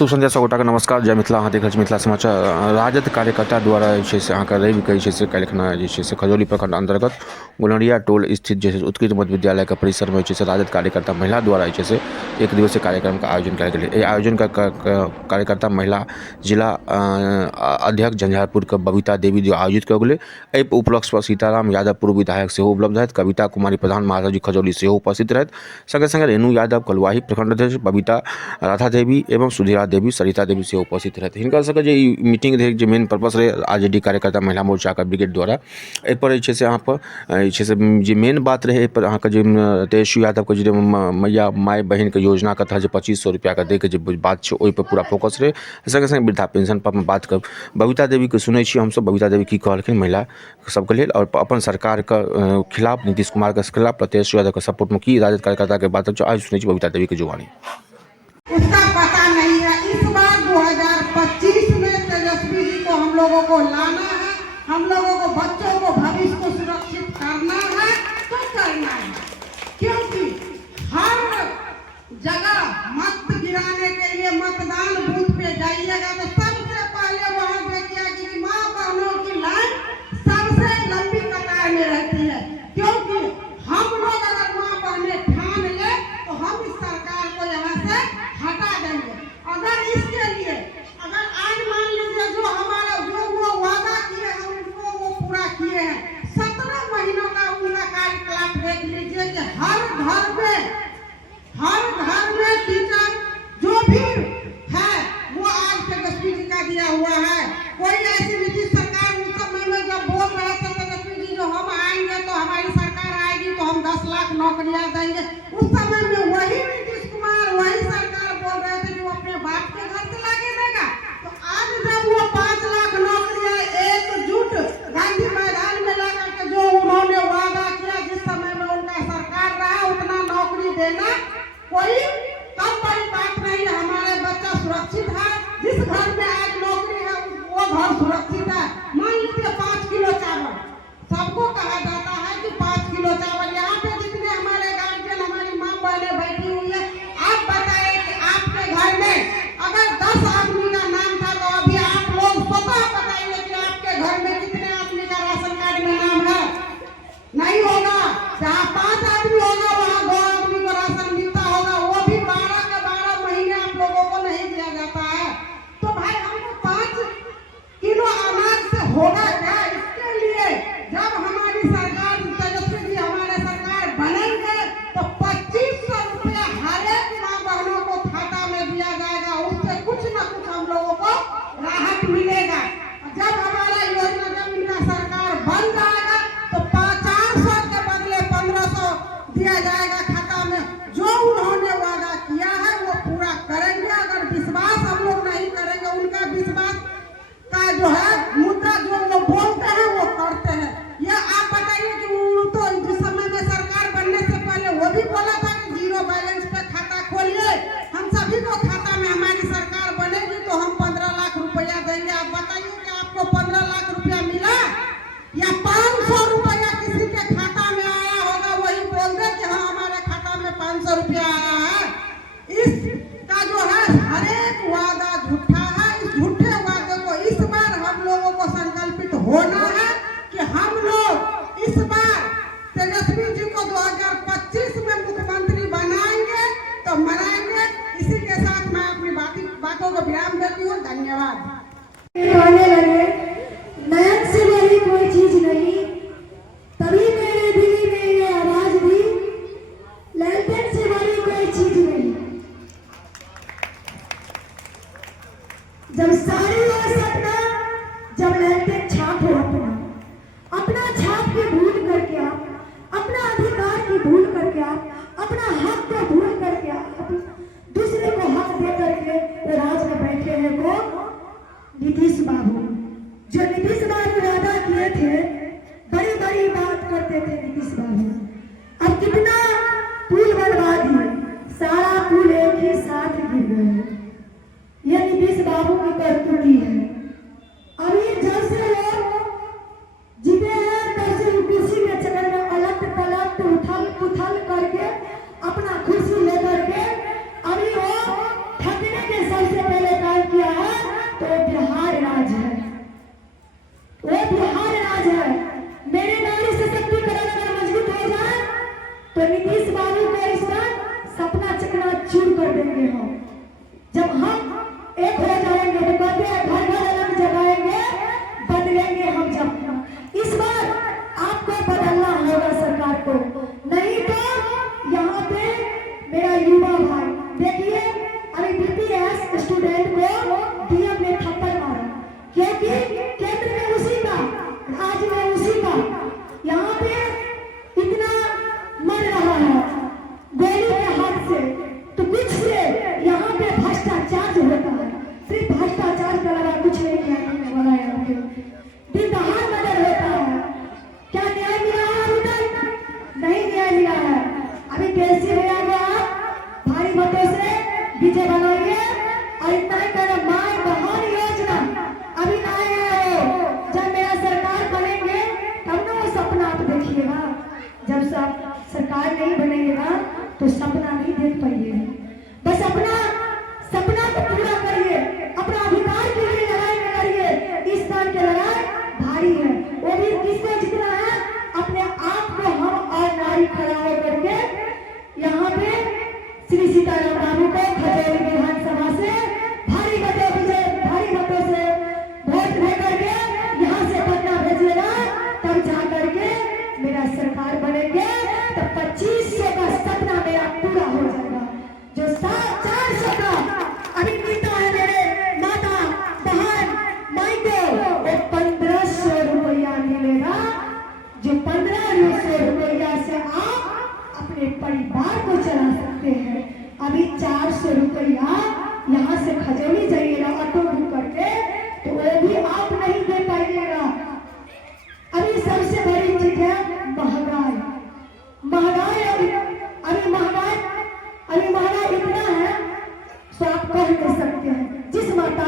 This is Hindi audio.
शुभ संध्या सगोटा के नमस्कार। जय मिथिला। अहाँ देख रहल छी मिथिला समाचार। राजद कार्यकर्ता द्वारा जे छै से अहाँके रवि के जे छै से काल्हिखना जे छै से खजौली प्रखंड अंतर्गत गुलरिया टोल स्थित जे छै उत्कृष्ट मध्य विद्यालय के परिसर में जे छै से राजद कार्यकर्ता महिला द्वारा जे छै से एक दिवसीय कार्यक्रम का आयोजन कयल गेलै। एहि आयोजन का कार्यकर्ता महिला जिला अध्यक्ष झंझारपुर के बबीता देवी जो आयोजित कयल गेलै। एहि उपलक्ष्य पर सीताराम यादव पूर्व विधायक सेहो उपलब्ध रहथि, कविता कुमारी प्रधान महाराज जी खजौली सेहो उपस्थित रहथि, संगे संगे रेणु यादव कलुआही प्रखंड अध्यक्ष, बबीता राधा देवी एवं सुधीरा देवी, सरिता देवी से उपस्थित रहते। हिनका सबके जे मीटिंग रहे, जे मेन पर्पस रहे आरजेडी कार्यकर्ता महिला मोर्चा का ब्रिगेड द्वारा, एहि पर जे छै से अहाँ पर जे छै से जे मेन बात रहे, एहि पर अहाँ के जे तेजस्वी यादव के जे मैया माय बहन के योजना के तहत जे 2500 रुपया के दे के जे बात छै, ओहि पर पूरा फोकस रहे। संगे संगे वृद्धा पेंशन पर बात कर बबीता देवी के सुनै छी हमसब, बबीता देवी की कहलखिन महिला सबके लेल और अपन सरकार के खिलाफ, नीतीश कुमार के खिलाफ, तेजस्वी यादव के सपोर्ट में की राजद कार्यकर्ता के बात आज सुनै छी बबीता देवी के जुबानी। उसका पता नहीं है। इस बार 2025 में तेजस्वी जी को हम लोगों को लाना है, हम लोगों को बच्चों को भविष्य को सुरक्षित करना है तो करना है, क्योंकि हर जगह मत गिराने के लिए मतदान बूथ पे जाइएगा तो सबसे पहले वहां देखिएगा कि माँ बहनों की लाइन सबसे लंबी कतार में रहती है, क्योंकि हम लोग अगर माँ बहने ठान ले तो हम इस सरकार को यहाँ से हटा देंगे। अगर इसके लिए अगर आज मान लीजिए जो हमारा जो वो वादा किए हैं उनको वो पूरा किए हैं, 17 महीनों का उनका कार्यकलाप देख लीजिए कि हर घर में टीचर जो भी है वो आज तेजस्वी जी का दिया हुआ है। कोई ऐसी नीतीश सरकार उस समय में जब बोल रहे थे तेजस्वी जी जो हम आएंगे तो हमारी सरकार आएगी तो हम 10 लाख नौकरियां देंगे, उस समय में वही नीतीश कुमार वही सरकार बोल रहे थे कि वो अपने बाप के घर से लाके देगा। तो आज जब वो 5 लाख नौकरियां एकजुट गांधी मैदान में लगा के जो उन्होंने वादा किया, जिस समय में उनका सरकार रहा उतना नौकरी देना कोई कम बड़ी बात नहीं। हमारे बच्चा सुरक्षित है, जिस घर में आज नौकरी है वो घर सुरक्षित है। मान लीजिए 5 किलो चावल, सबको कहा जाता है कि 5 किलो चावल, यहाँ पे जितने हमारे गार्जियन हमारी माँ बहने बैठी हुई है, आप बताइए कि आपके घर में अगर 10 आदमी का नाम था तो अभी आप लोग स्वतः बताइए कि आपके घर में कितने आदमी का राशन कार्ड में नाम है? नहीं होगा। जहाँ 5 आदमी होगा वहाँ 2 आदमी को राशन मिलता होगा, वो भी 12 के 12 महीने आप लोगों को नहीं दिया जाता है। तो भाई हमको 5 किलो अनाज से होगा क्या? इसके लिए जब हमारी सरकार तेजस्वी जी हमारे सरकार बनेंगे तो 2500 रुपया हर एक माँ बहनों को खाता में दिया जाएगा, उससे कुछ न कुछ हम लोगों को राहत मिलेगा। जब हमारा योजना जब इनका सरकार बन जाएगा तो 400 के बदले 1500 दिया जाएगा खाता में। जो उन्होंने वादा किया है वो पूरा करेंगे। अगर विश्वास हम लोग नहीं करेंगे, उनका विश्वास का जो है मुद्दा जो वो बोलते हैं वो करते हैं। ये आप बताइए कि वो तो जिस समय में सरकार बनने से पहले वो भी बोला था कि 0 बैलेंस पे खाता खोलिए, हम सभी को खाता में हमारी सरकार बनेगी तो हम 15 लाख रुपया देंगे। आप बताइए कि आपको 15 लाख रुपया मिला या 500 रुपया किसी के खाता में आया होगा, वही बोल दे कि हाँ हमारे खाता में 500 रुपया आया है। इसका जो है हर एक वादा झूठा है। इस झूठे वादे को इस बार हम लोगों को संकल्पित होना है कि हम लोग इस बार तेजस्वी जी को 2025 में मुख्यमंत्री बनाएंगे तो मनाएंगे। इसी के साथ मैं अपनी बातों को विराम देती हूँ। धन्यवाद। नयन से मेरी कोई चीज नहीं, तभी मेरे दिल में ये आवाज दी, लैंटन से मेरी कोई चीज नहीं। जब सारी ये सपना, जब लैंटन छाप हो अपना छाप के भूल करके आप, अपना अधिकार की भूल करके आप, अपना हक को भूल करके आप, दूसरे को हक दे करके राज में बैठे हैं वो नीतीश बाबू। जो नीतीश बाबू वादा किए थे, बड़ी बड़ी बात करते थे नीतीश बाबू। अब कितना पुल बनवा दिए, सारा पुल एक ही साथ गिर गए। ये नीतीश बाबू की करतूती है। अभी जब से लोग जीते हैं तब से यूपीसी के चक्कर में अलट पलट उथल पुथल करके अपना खुशी लेकर के अभी वो ठगने के सबसे पहले जब हम एक हो जाएंगे तो कहते हैं घर घर अलग जगाएंगे, बदलेंगे हम जब। इस बार आपको बदलना होगा सरकार को, नहीं तो यहाँ पे मेरा युवा भाई देखिए, अभी बीपीएस स्टूडेंट को डीएम ने थप्पड़ मारा, क्योंकि केंद्र में उसी का, राज्य में उसी का, यहाँ पे इतना मर रहा है गोली के हाथ से, तो कुछ से यहाँ पे भ्रष्टाचार जो होता है, सिर्फ भ्रष्टाचार के अलावा कुछ नहीं है वाला यहाँ पे दिन दहाड़ मर्डर होता है। क्या न्याय मिला है अभी तक? नहीं न्याय मिला है। अभी केसी भैया को आप भारी मतों से विजय बनाइए और इतना ही करो, माँ बहन योजना अभी ना आए हो, जब मेरा सरकार बनेंगे तब ना वो सपना आप देखिएगा। जब सब सरकार नहीं बनेंगे ना तो सपना नहीं देख पाइए। बस अपना सपना को पूरा करिए, अपना अधिकार के लिए लड़ाई में लड़िए। इस साल की लड़ाई भारी है, वो भी किसको जितना है, अपने आप को हम और नारी खड़ा होकर के यहाँ पे श्री सीताराम बाबू को खजौली विधानसभा से भारी मतों से वोट दे करके यहाँ से पटना भेजिएगा, तब जा करके मेरा सरकार बनेंगे, तब 2500 का सपना मेरा पूरा हो जाएगा। जो 400 का अभी मिलता है मेरे माता बहन माई को, वो 1500 रुपया मिलेगा, जो 1500 रुपया से आप अपने परिवार को चला सकते हैं। अभी 400 रुपया यहाँ से खजौली जाइएगा ऑटो बुक करके, तो वो भी आप नहीं दे पाइएगा। अभी सबसे बड़ी चीज है महंगाई। अभी महंगाई इतना है तो आप कह नहीं सकते हैं। जिस माता